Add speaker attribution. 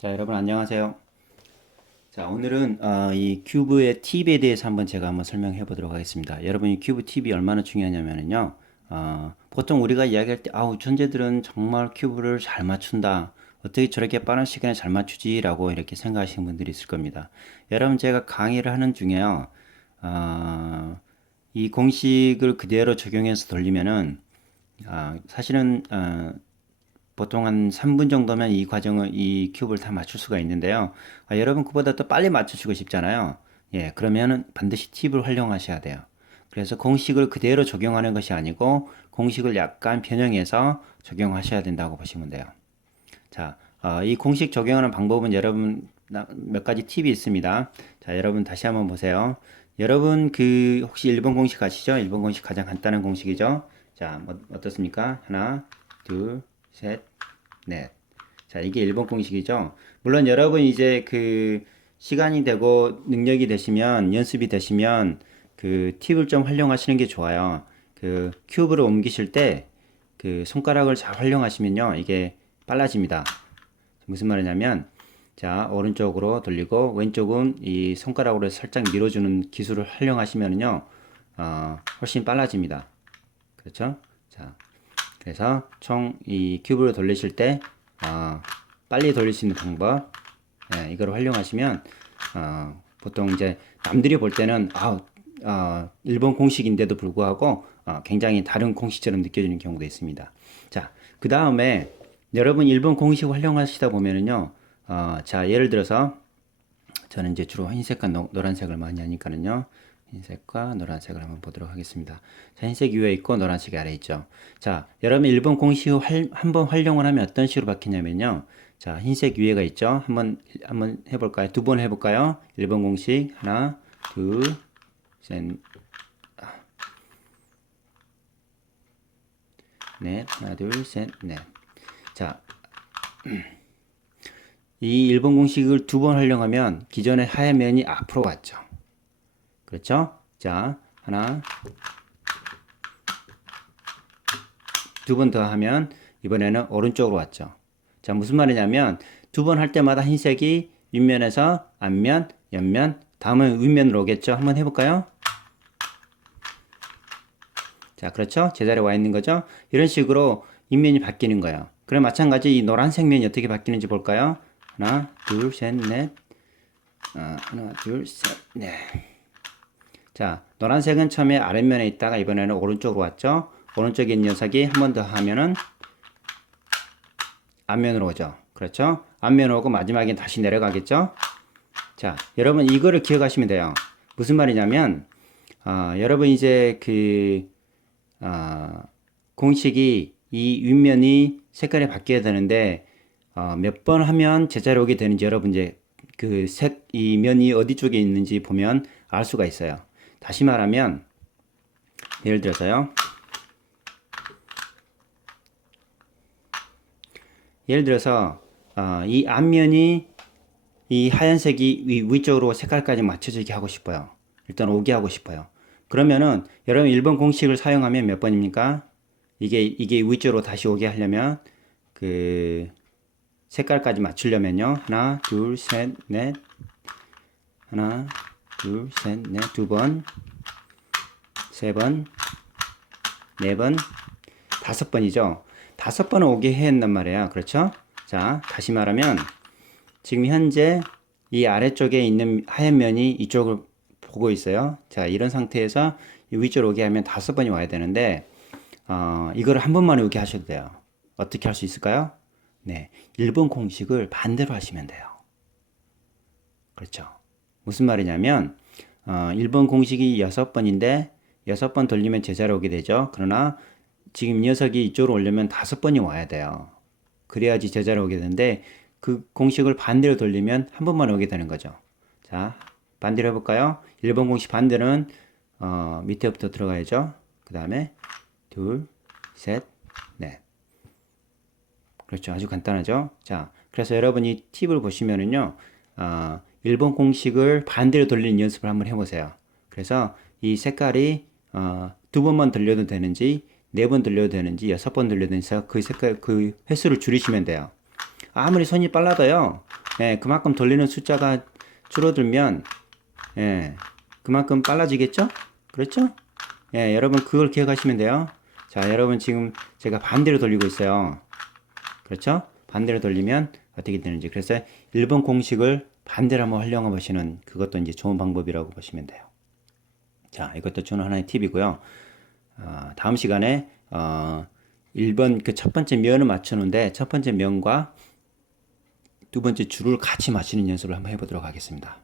Speaker 1: 자, 여러분 안녕하세요. 자, 오늘은 어, 이 큐브의 팁에 대해서 한번 제가 한번 설명해 보도록 하겠습니다. 여러분 이 큐브 팁이 얼마나 중요하냐면요. 어, 보통 우리가 이야기할 때 아우 천재들은 정말 큐브를 잘 맞춘다. 어떻게 저렇게 빠른 시간에 잘 맞추지 라고 이렇게 생각하시는 분들이 있을 겁니다. 여러분 제가 강의를 하는 중에요. 어, 이 공식을 그대로 적용해서 돌리면은 아, 사실은 어, 보통 한 3분 정도면 이 과정을 이 큐브를 다 맞출 수가 있는데요. 아, 여러분 그보다 또 빨리 맞추시고 싶잖아요. 예, 그러면은 반드시 팁을 활용하셔야 돼요. 그래서 공식을 그대로 적용하는 것이 아니고 공식을 약간 변형해서 적용하셔야 된다고 보시면 돼요. 자, 어, 이 공식 적용하는 방법은 여러분 나- 몇 가지 팁이 있습니다. 자, 여러분 다시 한번 보세요. 여러분 그 혹시 일본 공식 아시죠? 일본 공식 가장 간단한 공식이죠. 자, 뭐, 어떻습니까? 하나, 둘, 셋, 넷. 자, 이게 일본 공식이죠. 물론 여러분 이제 그 시간이 되고 능력이 되시면 연습이 되시면 그 팁을 좀 활용하시는 게 좋아요. 그 큐브를 옮기실 때 그 손가락을 잘 활용하시면요. 이게 빨라집니다. 무슨 말이냐면 자, 오른쪽으로 돌리고 왼쪽은 이 손가락으로 살짝 밀어주는 기술을 활용하시면요. 어, 훨씬 빨라집니다. 그렇죠? 자, 그래서 총 이 큐브를 돌리실 때 어, 빨리 돌릴 수 있는 방법 예, 이걸 활용하시면 어, 보통 이제 남들이 볼 때는 아, 어, 일본 공식인데도 불구하고 어, 굉장히 다른 공식처럼 느껴지는 경우도 있습니다. 자, 그 다음에 여러분 일본 공식 활용하시다 보면은요, 어, 자 예를 들어서 저는 이제 주로 흰색과 노, 노란색을 많이 하니까는요. 흰색과 노란색을 한번 보도록 하겠습니다. 자, 흰색 위에 있고 노란색이 아래 있죠. 자, 여러분 일본 공식을 활, 한번 활용을 하면 어떤 식으로 바뀌냐면요. 자, 흰색 위에가 있죠. 한번 한번 해 볼까요? 두 번 해 볼까요? 일본 공식 하나, 둘, 셋, 넷, 하나, 둘, 셋, 넷. 자, 이 일본 공식을 두 번 활용하면 기존의 하얀 면이 앞으로 왔죠. 그렇죠? 자, 하나, 두 번 더 하면 이번에는 오른쪽으로 왔죠. 자, 무슨 말이냐면 두 번 할 때마다 흰색이 윗면에서 앞면, 옆면, 다음은 윗면으로 오겠죠. 한번 해볼까요? 자, 그렇죠? 제자리에 와 있는 거죠? 이런 식으로 윗면이 바뀌는 거예요. 그럼 마찬가지 이 노란색 면이 어떻게 바뀌는지 볼까요? 하나, 둘, 셋, 넷. 아, 하나, 둘, 셋, 넷. 자, 노란색은 처음에 아랫면에 있다가 이번에는 오른쪽으로 왔죠? 오른쪽에 있는 녀석이 한 번 더 하면은 앞면으로 오죠. 그렇죠? 앞면으로 오고 마지막에 다시 내려가겠죠? 자, 여러분 이거를 기억하시면 돼요. 무슨 말이냐면, 아, 여러분 이제 그, 아, 공식이 이 윗면이 색깔이 바뀌어야 되는데, 어, 몇 번 하면 제자리에 오게 되는지 여러분 이제 그 색, 이 면이 어디 쪽에 있는지 보면 알 수가 있어요. 다시 말하면, 예를 들어서요. 예를 들어서, 어, 이 앞면이 이 하얀색이 위, 위쪽으로 색깔까지 맞춰지게 하고 싶어요. 일단 오게 하고 싶어요. 그러면은 여러분 1번 공식을 사용하면 몇 번입니까? 이게 이게 위쪽으로 다시 오게 하려면 그 색깔까지 맞추려면요. 하나, 둘, 셋, 넷. 하나, 둘, 셋, 넷. 두 번. 세 번. 네 번. 다섯 번이죠. 다섯 번은 오게 한단 말이에요. 그렇죠? 자, 다시 말하면 지금 현재 이 아래쪽에 있는 하얀 면이 이쪽을 보고 있어요. 자, 이런 상태에서 이 위쪽으로 오게 하면 다섯 번이 와야 되는데, 어, 이거를 한 번만에 오게 하셔도 돼요. 어떻게 할 수 있을까요? 네. 일본 공식을 반대로 하시면 돼요. 그렇죠. 무슨 말이냐면, 어, 일본 공식이 여섯 번인데, 여섯 번 돌리면 제자로 오게 되죠. 그러나, 지금 이 녀석이 이쪽으로 오려면 다섯 번이 와야 돼요. 그래야지 제자로 오게 되는데, 그 공식을 반대로 돌리면 한 번만 오게 되는 거죠. 자, 반대로 해볼까요? 1번 공식 반대는 어, 밑에부터 들어가야죠. 그 다음에 둘, 셋, 넷. 그렇죠. 아주 간단하죠. 자, 그래서 여러분이 팁을 보시면은요, 어, 1번 공식을 반대로 돌리는 연습을 한번 해보세요. 그래서 이 색깔이 어, 두 번만 돌려도 되는지, 네 번 돌려도 되는지, 여섯 번 돌려도 되는지 그 색깔, 그 횟수를 줄이시면 돼요. 아무리 손이 빨라도요, 예, 그만큼 돌리는 숫자가 줄어들면 예, 그만큼 빨라지겠죠? 그렇죠? 예, 여러분 그걸 기억하시면 돼요. 자, 여러분 지금 제가 반대로 돌리고 있어요. 그렇죠? 반대로 돌리면 어떻게 되는지. 그래서 1번 공식을 반대로 한번 활용해 보시는 그것도 이제 좋은 방법이라고 보시면 돼요. 자, 이것도 주는 하나의 팁이고요. 어, 다음 시간에 어, 1번 그 첫 번째 면을 맞추는데 첫 번째 면과 두 번째 줄을 같이 맞추는 연습을 한번 해보도록 하겠습니다.